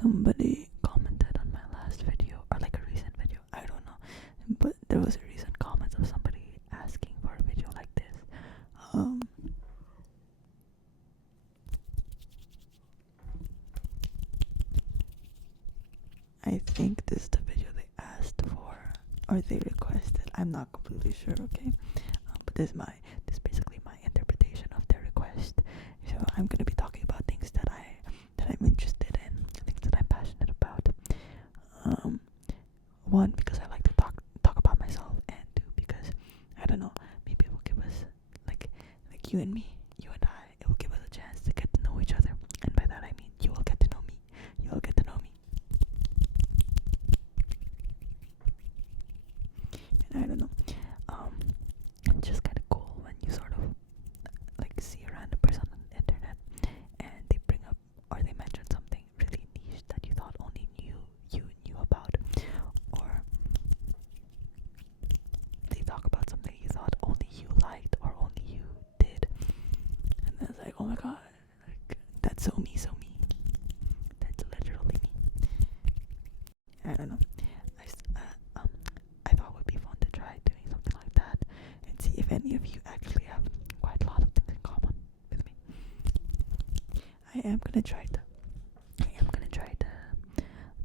somebody commented on my last video, or like a recent video, I don't know, but there was a recent comment of somebody asking for a video like this. I think this is the video they asked for, or they requested. I'm not completely sure, okay? But this is basically my interpretation of their request. So I'm gonna be talking about things that I'm interested in, things that I'm passionate about. One, because I like to talk about myself, and two, because I don't know, maybe it will give us like you and me, you and I, it will give us a chance to get to know each other, and by that I mean you will get to know me, you will get to know me. And I don't know, it's just kind of cool when you sort of like see a random person on the internet and they bring up or they mention something really niche that you thought only you knew about, or they talk about something you thought only you liked or only you did, and then it's like, oh my god, like that's so me, that's literally me. I don't know, I thought it would be fun to try doing something like that and see if any of you actually have quite a lot of things in common with me. I am gonna try to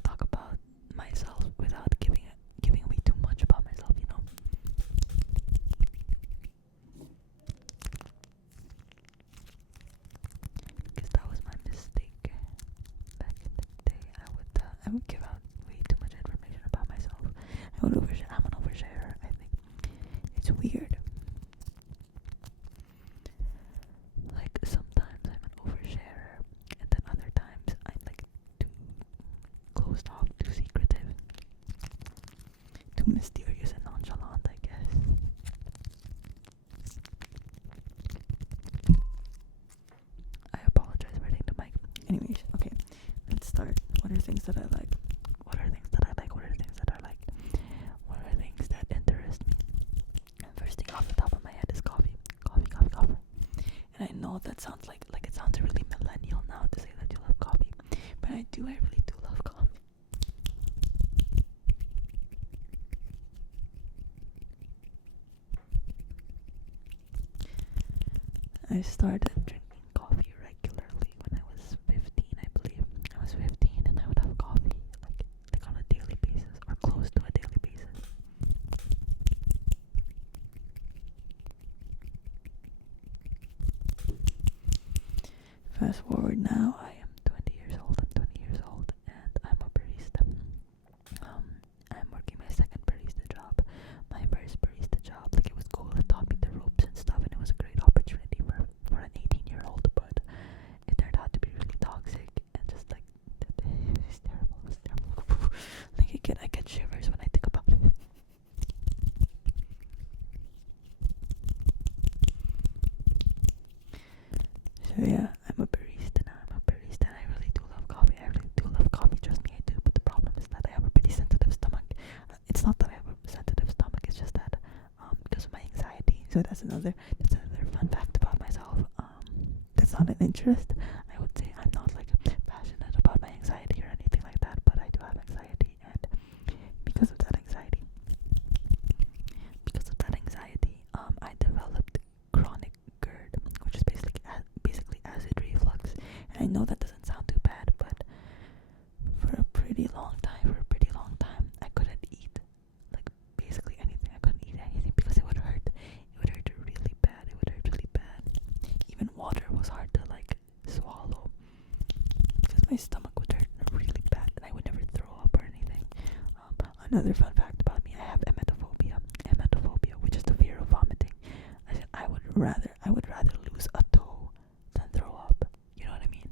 talk about myself without giving away too much about myself, you know. Because that was my mistake back in the day. I would give out way too much information about myself. I'm an oversharer, I think. It's weird. Like sometimes I'm an oversharer, and then other times I'm like too closed off, too secretive, too mysterious and nonchalant, I guess. I apologize for hitting the mic. Anyways, okay, let's start. What are things that I like? What are things that I like? What are things that I like? What are things that interest me? And first thing off the top of my head is coffee. Coffee. And I know that sounds like it sounds really millennial now to say that you love coffee, but I really do love coffee. I started drinking coffee regularly when I was 15, I believe. I was 15 and I would have coffee like on a daily basis or close to a daily basis. Fast forward now, I am 20 years old. And I'm a barista. I'm working my second barista job. My first barista job, like, it was cool. It taught me the ropes and stuff, and it was a great opportunity for an 18-year-old. But it turned out to be really toxic and just like it's terrible. Like I get shivers when I think about it. So yeah, I'm a barista now. And I really do love coffee. Trust me, I do. But the problem is that I have a pretty sensitive stomach. It's not that I have a sensitive stomach. It's just that because of my anxiety. So that's another fun fact about myself. That's not an interest. I would say I'm not like passionate about my anxiety or anything like that. But I do have anxiety, and because of that anxiety, I developed chronic GERD, which is basically acid reflux. And I know that doesn't sound too bad, but for a pretty long time, I couldn't eat like basically anything. I couldn't eat anything because it would hurt. It would hurt really bad. Even water was hard to like swallow because my stomach would hurt really bad, and I would never throw up or anything. Another fun fact about me: I have emetophobia, which is the fear of vomiting. I would rather lose a toe than throw up. You know what I mean?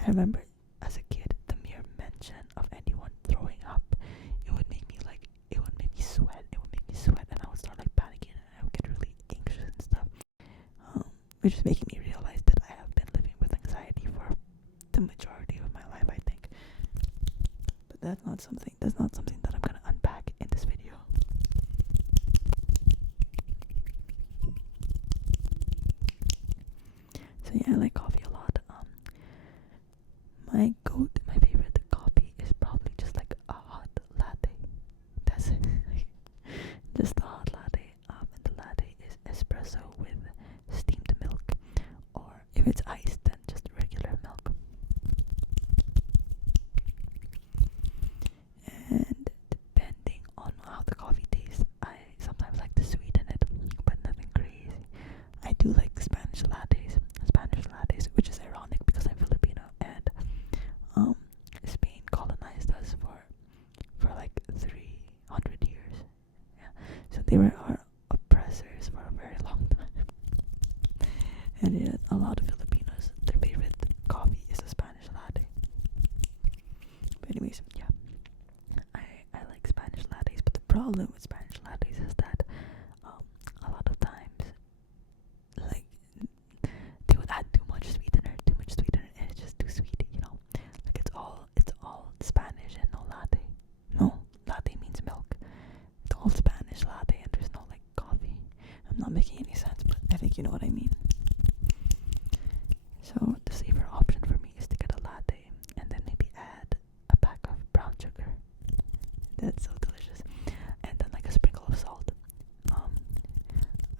I remember as a kid, the mere mention of anyone throwing up, it would make me sweat, and I would start like panicking, and I would get really anxious and stuff. Which is making me realize that I have been living with anxiety for the majority of my life, I think. But that's not something that I'm gonna unpack in this video. So yeah, I like coffee a lot. My If it's iced, then just regular milk. And depending on how the coffee tastes, I sometimes like to sweeten it, but nothing crazy. I do like Spanish lattes, which is ironic because I'm Filipino and Spain colonized us for like 300 years. Yeah, so they were our oppressors for a very long time. And yeah, a lot of Filipinos, their favorite coffee is a Spanish latte. But anyways, yeah, I like Spanish lattes, but the problem with Spanish lattes is that a lot of times, like, they would add too much sweetener, and it's just too sweet, you know. Like it's all Spanish and no latte. No, latte means milk. It's all Spanish latte and there's no like coffee. I'm not making any sense, but I think you know what I mean. So the safer option for me is to get a latte and then maybe add a pack of brown sugar. That's so delicious. And then like a sprinkle of salt.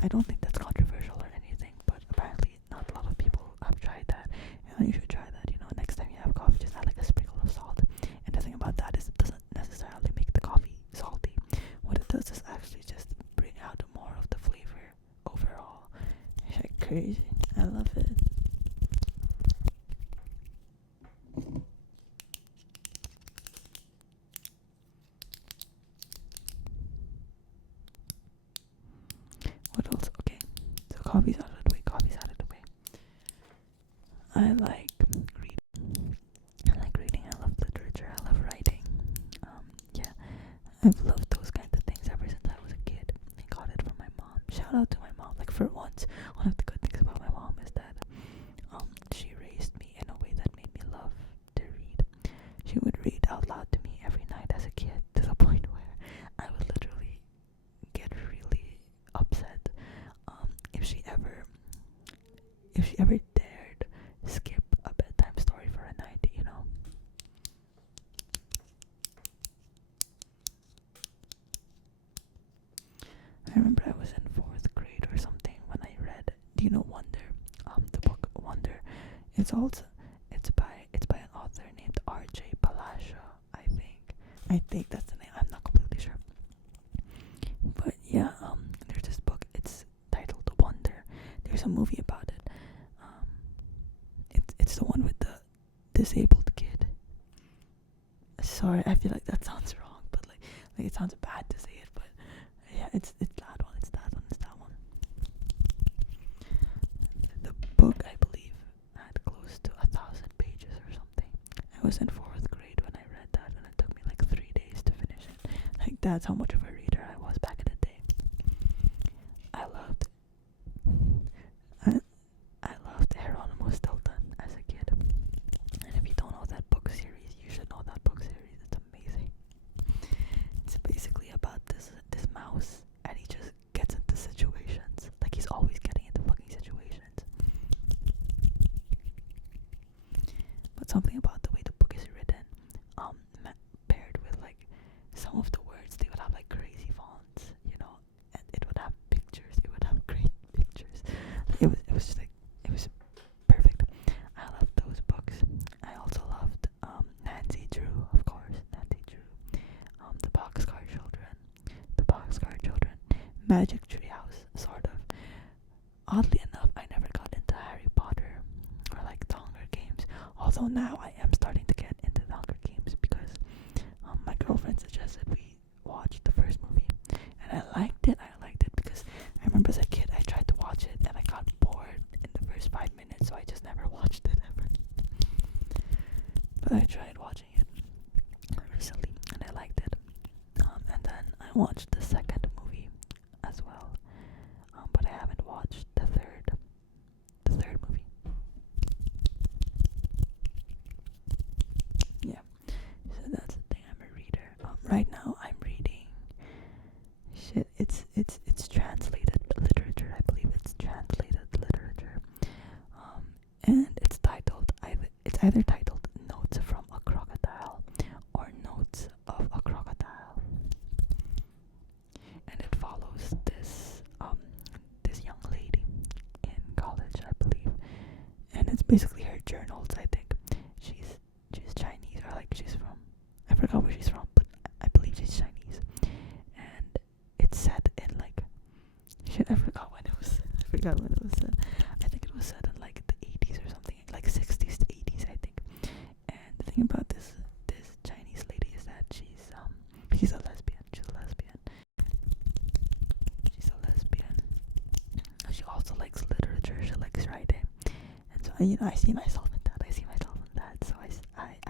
I don't think that's controversial or anything, but apparently not a lot of people have tried that. And you should try that, you know, next time you have coffee, just add like a sprinkle of salt. And the thing about that is it doesn't necessarily make the coffee salty. What it does is actually just bring out more of the flavor overall. It's like crazy. I love it. What else? Okay, so coffee's out of the way. I like reading. I love literature. I love writing. Yeah, I've loved those kinds of things ever since I was a kid. I got it from my mom. Shout out to my mom. Like for once, one of the good things about my mom is that she raised me in a way that made me love to read. She would read out loud to me every night as a kid, to the point where I would literally get really upset if she ever dared skip a bedtime story for a night, you know. I remember I was in 4th grade or something when I read, do you know Wonder? The book Wonder. It's by an author named R.J. Palacio, I think. I think that's the name. I'm not completely sure. But yeah, there's this book. It's titled Wonder. There's a movie about it. It's the one with the disabled kid. Sorry, I feel like that sounds wrong, but like it sounds bad to say it, but yeah, it's that one. It's that one. The book, I believe, had close to 1,000 pages or something. I was in 4th grade when I read that, and it took me like 3 days to finish it. Like that's how much of a reader I was back in the day. I loved Hieronymo Stilton as a kid. And if you don't know that book series, you should know that book series. It's amazing. It's basically about this mouse, and he just gets into situations. Like he's always getting into fucking situations. But something about the way the book is written, paired with like some of the words, they would have like crazy fonts, you know, and it would have pictures. It would have great pictures. It was just like, it was perfect. I loved those books. I also loved Nancy Drew, of course, the Boxcar Children, Magic Treehouse, sort of. Oddly enough, I never got into Harry Potter or like the Hunger Games, although now I am starting to get into the Hunger Games because my girlfriend suggested we watch the first movie, and I liked it because I remember as a kid I tried to watch it and I got bored in the first 5 minutes, so I just never watched it ever. But I tried watching it recently and I liked it. And then I watched the second movie as well, but I haven't watched the third movie. Yeah, so that's the thing. I'm a reader. Right now I'm reading. It's translated literature. I believe it's translated literature. And it's either titled Notes from a Crocodile or Notes of a Crocodile. And it follows this young lady in college, I believe. basically her journals. I think she's Chinese, or like she's from, I forgot where she's from, but I believe she's Chinese. And it's set in like, shit, I forgot when it was. I forgot when it was set. I think it was set in like the 80s or something, like 60s to 80s, I think. And the thing about this Chinese lady is that she's a lesbian. She's a lesbian. She's a lesbian. She also likes literature. She likes writing. And so I see myself in that. So I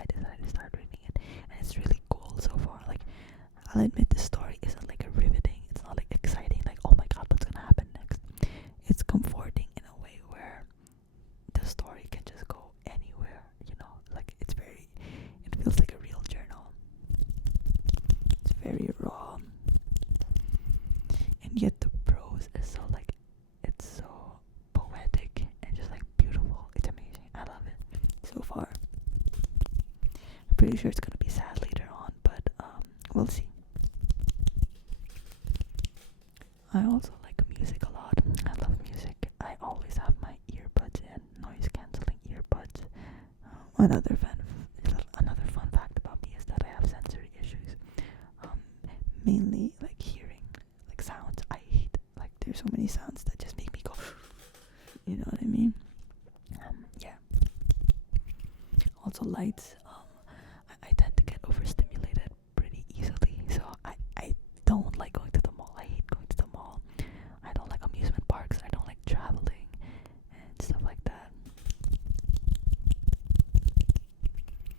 decided to start reading it, and it's really cool so far. Like, I'll admit the story isn't like a riveting. It's not like exciting. Like, oh my god, what's gonna happen next? It's comforting in a way where the story can just go anywhere. Like it feels like a real journal. It's very raw, and yet the prose is so like, it's so poetic and just like beautiful. It's amazing. I love it so far. I'm pretty sure it's gonna be sad later on, but we'll see. I also like music a lot. I love music. I always have my earbuds in, noise cancelling earbuds. Another fun fact about me is that I have sensory issues. Mainly like hearing, like sounds. I hate, like, there's so many sounds that just make me go. You know what I mean? Yeah. Also lights. I tend to get overstimulated pretty easily, so I don't like going to the mall. I hate going to the mall. I don't like amusement parks. I don't like traveling and stuff like that.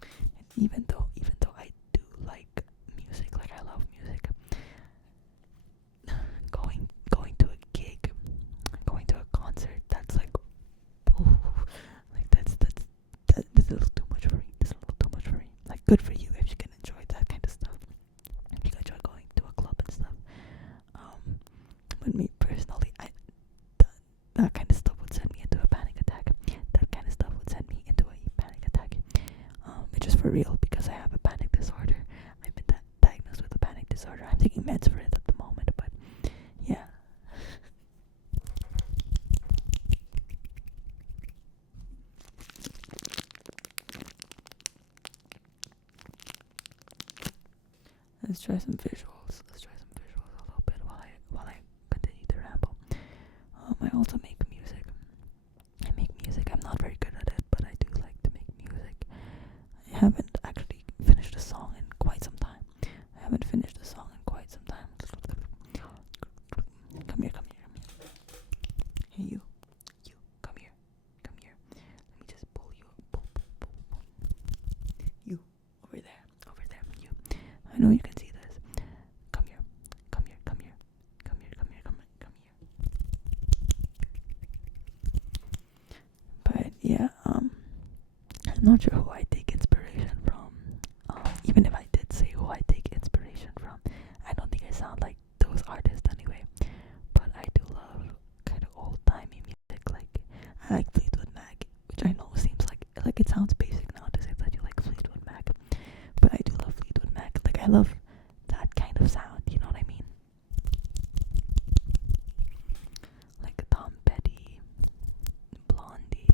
And even though I do like music, like I love music, going to a gig, going to a concert, that's like, ooh, like that's a little too much for me. That's a little too much for me. Like, good for you if you can enjoy that kind of stuff. If you can enjoy going to a club and stuff. But me personally, that kind of stuff would send me into a panic attack. That kind of stuff would send me into a panic attack. Which is for real, because I have a panic disorder. I've been diagnosed with a panic disorder. I'm taking meds for it at the moment, but yeah. Let's try some visuals. A little bit while I continue to ramble. I also make music. I'm not very good at it, but I do like to make music. I haven't actually finished a song in quite some time. Come here. Hey, you, come here. Let me just pull you. Pull. You, over there. You. I know you can see this. Come here. But yeah, I'm not sure who I take inspiration from. Even if I did say who I take inspiration from, I don't think I sound like those artists anyway. But I do love kind of old-timey music. Like, I like Fleetwood Mac, which I know seems like it sounds basic now to say that you like Fleetwood Mac, but I do love Fleetwood Mac. Like, I love that kind of sound. You know what I mean? Like Tom Petty, Blondie.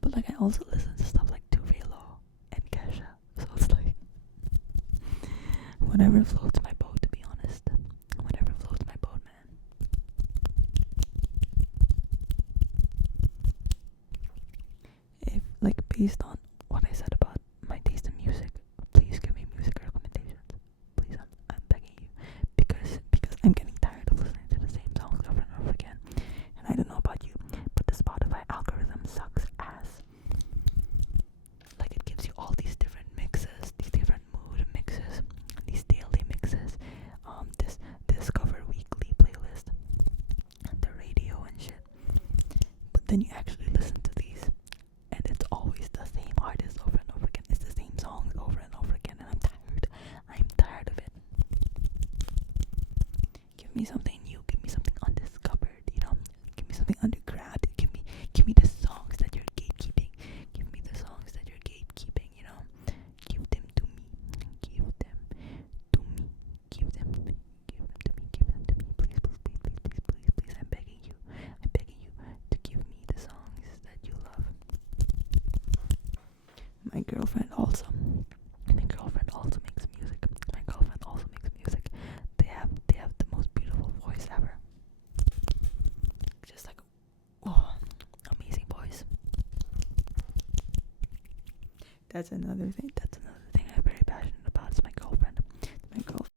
But like, I also listen to stuff like Tuvelo and Kesha. So it's like, whatever floats my boat, to be honest. Whatever floats my boat, man. If, like, based on what I said about my taste in music, please give me music recommendations. Please, I'm begging you. Because I'm getting tired of listening to the same songs over and over again. And I don't know about you, but the Spotify algorithm sucks ass. Like, it gives you all these different mixes, these different mood mixes, these daily mixes, this Discover Weekly playlist, and the radio and shit. But then you actually listen to these, and it's always the same artist over and over again. It's the same songs over and over again, and I'm tired of it. Give me something new, give me something undiscovered, give me something underground, give me the songs that you're gatekeeping, give me the songs that you're gatekeeping, give them to me, give them to me, please, That's another thing. That's another thing I'm very passionate about. It's my girlfriend. My girlfriend.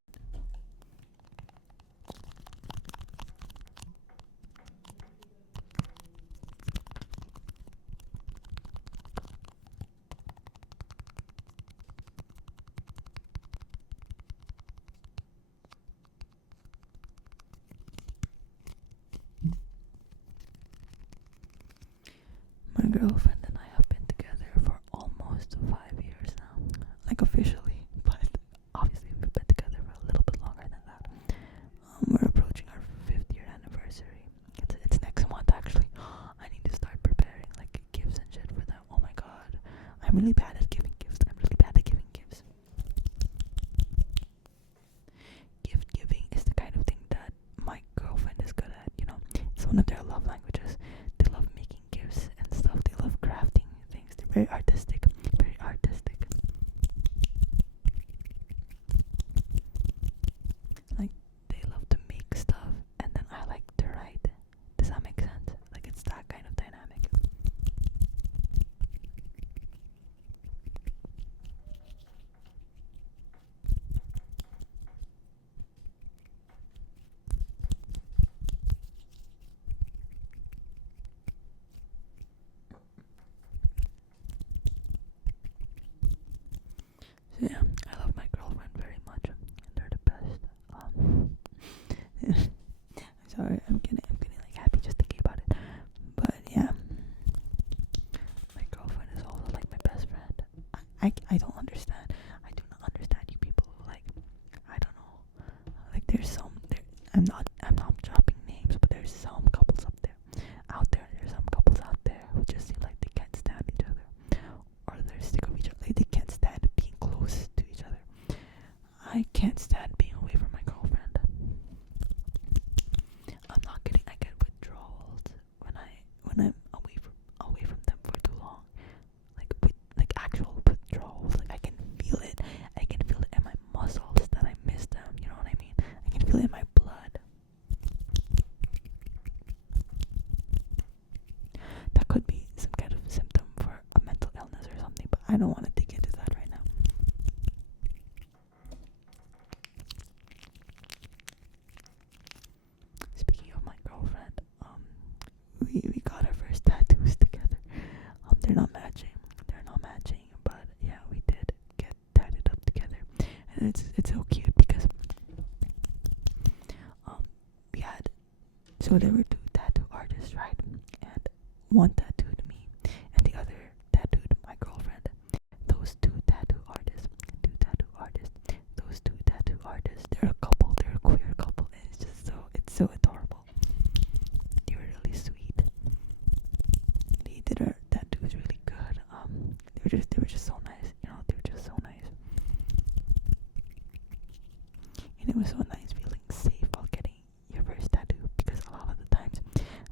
My girlfriend and I have been together for almost 5 years now. Like officially, but obviously we've been together for a little bit longer than that. We're approaching our 5th year anniversary. It's next month actually. I need to start preparing like gifts and shit for them. Oh my god. I'm really bad at giving gifts. I'm really bad at giving gifts. Gift giving is the kind of thing that my girlfriend is good at, you know. It's one of their love languages. They love making gifts and stuff. They love crafting things. They're very artistic. Very artistic. Like they love to make stuff and then I like to write. Does that make sense? Like it's that kind of dynamic. So yeah, I love my girlfriend very much. And they're the best. I'm sorry, I'm getting like happy just thinking about it. But yeah, my girlfriend is also like my best friend. I don't understand. I do not understand you people who like, I don't know. Like there's some there. I'm not dropping names, but there's some couples out there. There's some couples out there who just seem like they can't stand each other, or they're sick of each other. Like they can't stand being close to each other. I can't stand being away from my girlfriend. I'm not kidding. I get withdrawals when I'm away from them for too long. Like actual withdrawals. Like I can feel it. I can feel it in my muscles that I miss them. You know what I mean? I can feel it in my blood. That could be some kind of symptom for a mental illness or something, but I don't want to dig into that right now. Speaking of my girlfriend, we got our first tattoos together. They're not matching. But yeah, we did get tatted up together, and it's so cute because we had, so there were 2 tattoo artists, right? And one tattooed me, and the other tattooed my girlfriend. Those two tattoo artists, they're a couple, they're a queer couple, and it's so adorable. They were really sweet. They did our tattoos really good. They were just so nice, you know, they were just so nice. And it was so nice feeling safe while getting your first tattoo, because a lot of the times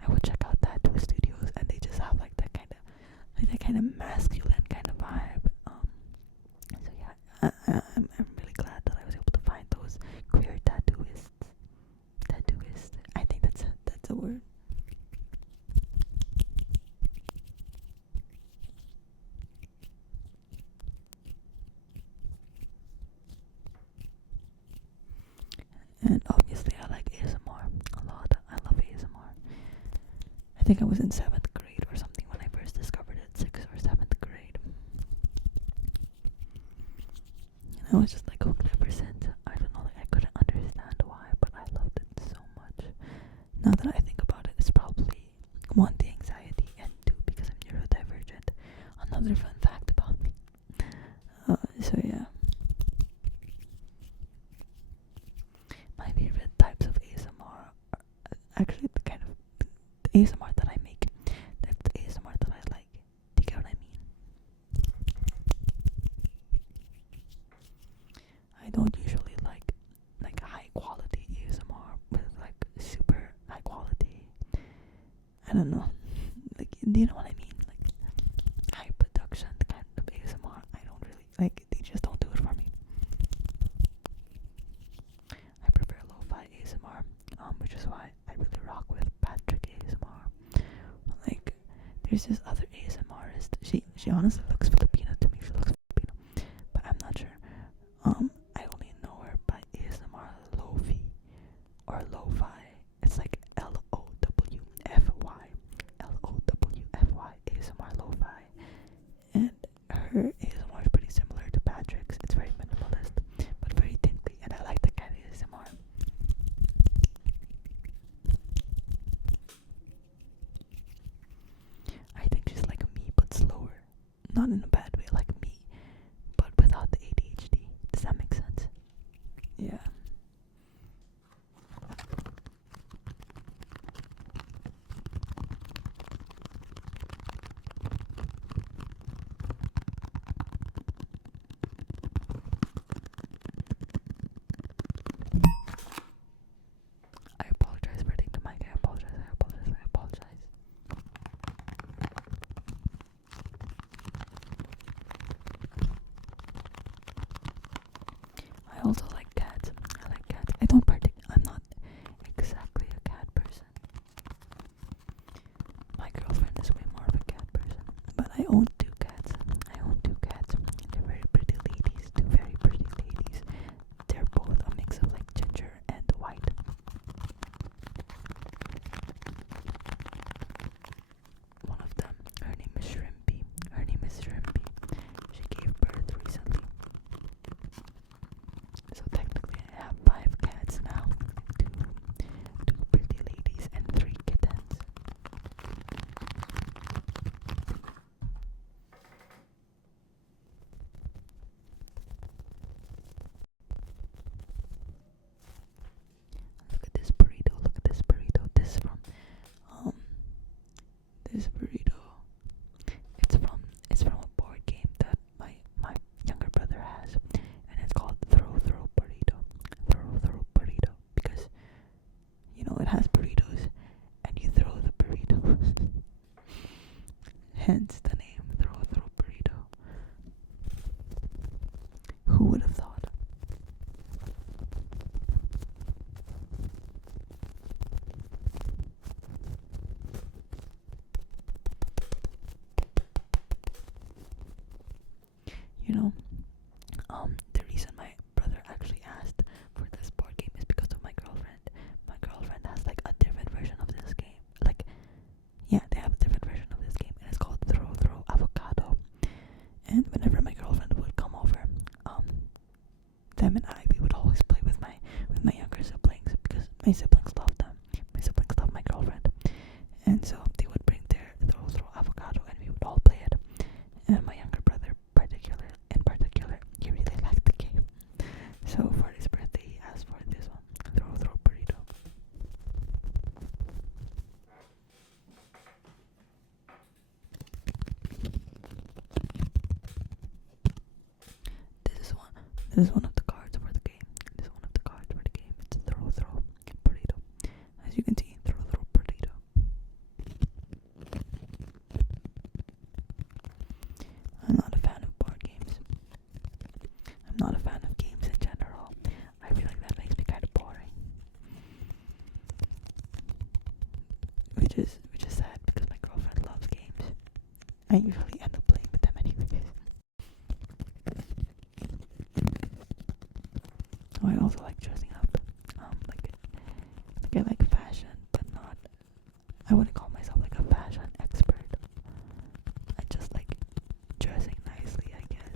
I would check out tattoo studios and they just have like that kind of masculine kind of vibe. So yeah, I'm really glad that I was able to find those queer tattooists. I think that's a word. And obviously I like ASMR a lot. I love ASMR. I think I was in 7th grade or something when I first discovered it, 6th or 7th grade. And I was just like hooked ever since. I don't know, like I couldn't understand why, but I loved it so much. Now that I think about it, it's probably 1, the anxiety, and 2, because I'm neurodivergent. Another fun fact about me. So yeah. My favorite types of ASMR are actually the kind of the ASMR that I make. That's the ASMR that I like. Do you get what I mean? I don't usually like high quality ASMR with like super high quality. I don't know. Like, do you know what I mean? Like high production kind of ASMR. I don't really like. They just don't do it for me. I prefer lo-fi ASMR, which is why I really rock with Patrick ASMR. Like, there's this other ASMRist. She honestly looks Filipino to me. She looks not in a bad way like me, but without the ADHD. Does that make sense? Yeah. I apologize for hitting the mic. I apologize. I also like cats. I like cats. I'm not exactly a cat person. My girlfriend is way more of a cat person. But I own two cats. They're very pretty ladies. Two very pretty ladies. They're both a mix of like ginger and white. One of them, her name is Shrimpy. She gave birth recently. So technically I have 5 cats now. Two pretty ladies and 3 kittens. Look at this burrito. This burrito. It's from a board game that my younger brother has, and it's called Throw Burrito. Throw Burrito, because it has burritos and you throw the burritos. Hence the name Throw Burrito. Who would have thought? The reason my brother actually asked for this board game is because of my girlfriend. My girlfriend has like a different version of this game. Like, yeah, they have a different version of this game, and it's called Throw Avocado. And whenever my girlfriend would come over, them and we would always play with my younger siblings, because my siblings love them. My siblings love my girlfriend, and so they would bring their Throw Avocado, and we would all play it. And my younger brother, in particular, he really liked the game. So for his birthday, he asked for this one, Throw Burrito. This is one of the cards for the game. It's Throw Burrito. As you can see, Throw Burrito. I'm not a fan of board games. I'm not a fan of games in general. I feel like that makes me kind of boring. Which is sad, because my girlfriend loves games. I usually end up playing with them anyways. Oh, I also like dressing up. I like fashion, but not. I wouldn't call myself like a fashion expert. I just like dressing nicely, I guess.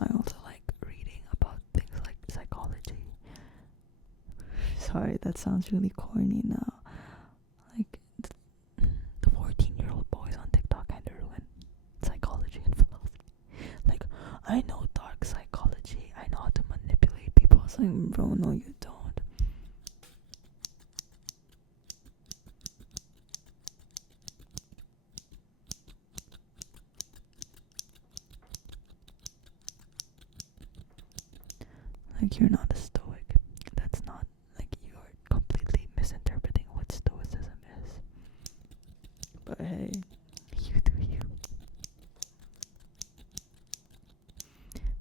I also like reading about things like psychology. Sorry, that sounds really corny now. Like, the 14-year-old boys on TikTok kind of ruin psychology and philosophy. Like, I know dark psychology. I know how to manipulate people. It's like, bro, no, you don't. Like, you're not a stoic. That's not, like, you're completely misinterpreting what stoicism is. But hey, you do you.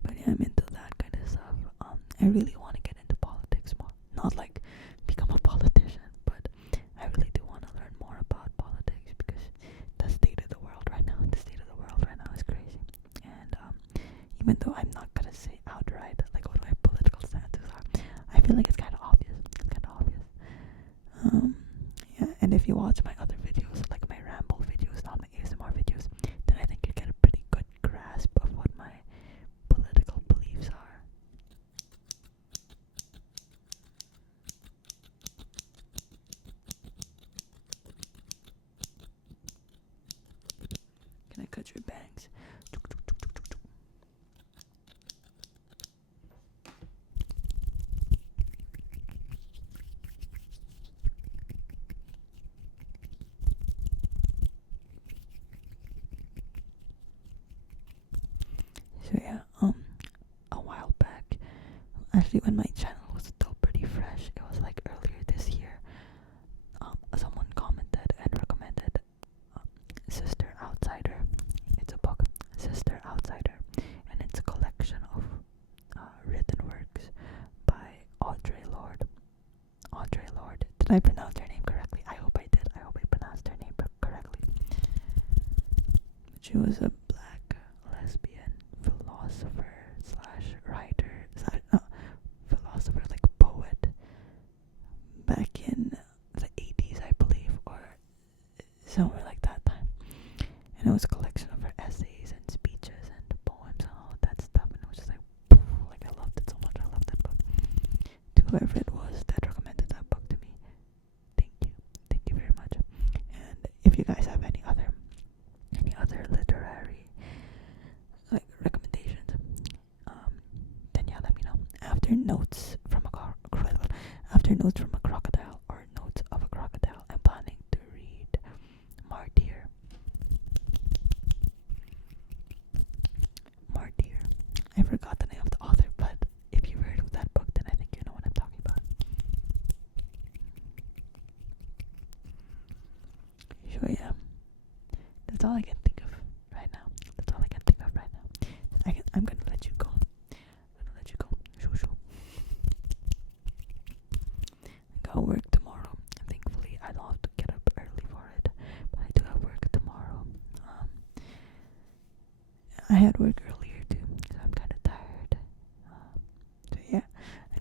But yeah, I'm into that kind of stuff. I really want to get into politics more. Not like become a politician, but I really do want to learn more about politics, because the state of the world right now is crazy. And even though I'm not gonna say outright like what my political stances are, I feel like it's kind of obvious. Yeah, and if you watch my other videos, like my ramble videos Actually, when my channel was still pretty fresh, it was like earlier this year. Someone commented and recommended Sister Outsider. It's a book, Sister Outsider, and it's a collection of written works by Audre Lorde. Audre Lorde. Did I pronounce her name correctly? I hope I did. I hope I pronounced her name correctly. She was a black lesbian philosopher slash writer slash philosopher, like poet, back in the 80s, I believe, or somewhere like that time. And it was a collection of her essays and speeches and poems and all of that stuff. And it was just like I loved it so much. I loved that book. To whoever it was that recommended that book to me, thank you. Thank you very much. And if you guys have any other literary like recommendations, then yeah, let me know. After notes from a crocodile or notes of a crocodile, I'm planning to read Martyr. I forgot the name of the author, but if you've heard of that book, then I think you know what I'm talking about. So yeah, that's all I can think of right now. I'm gonna let you go. Shoo shoo. I got work tomorrow. Thankfully, I don't have to get up early for it, but I do have work tomorrow. I had work earlier too, so I'm kind of tired. So yeah, I'm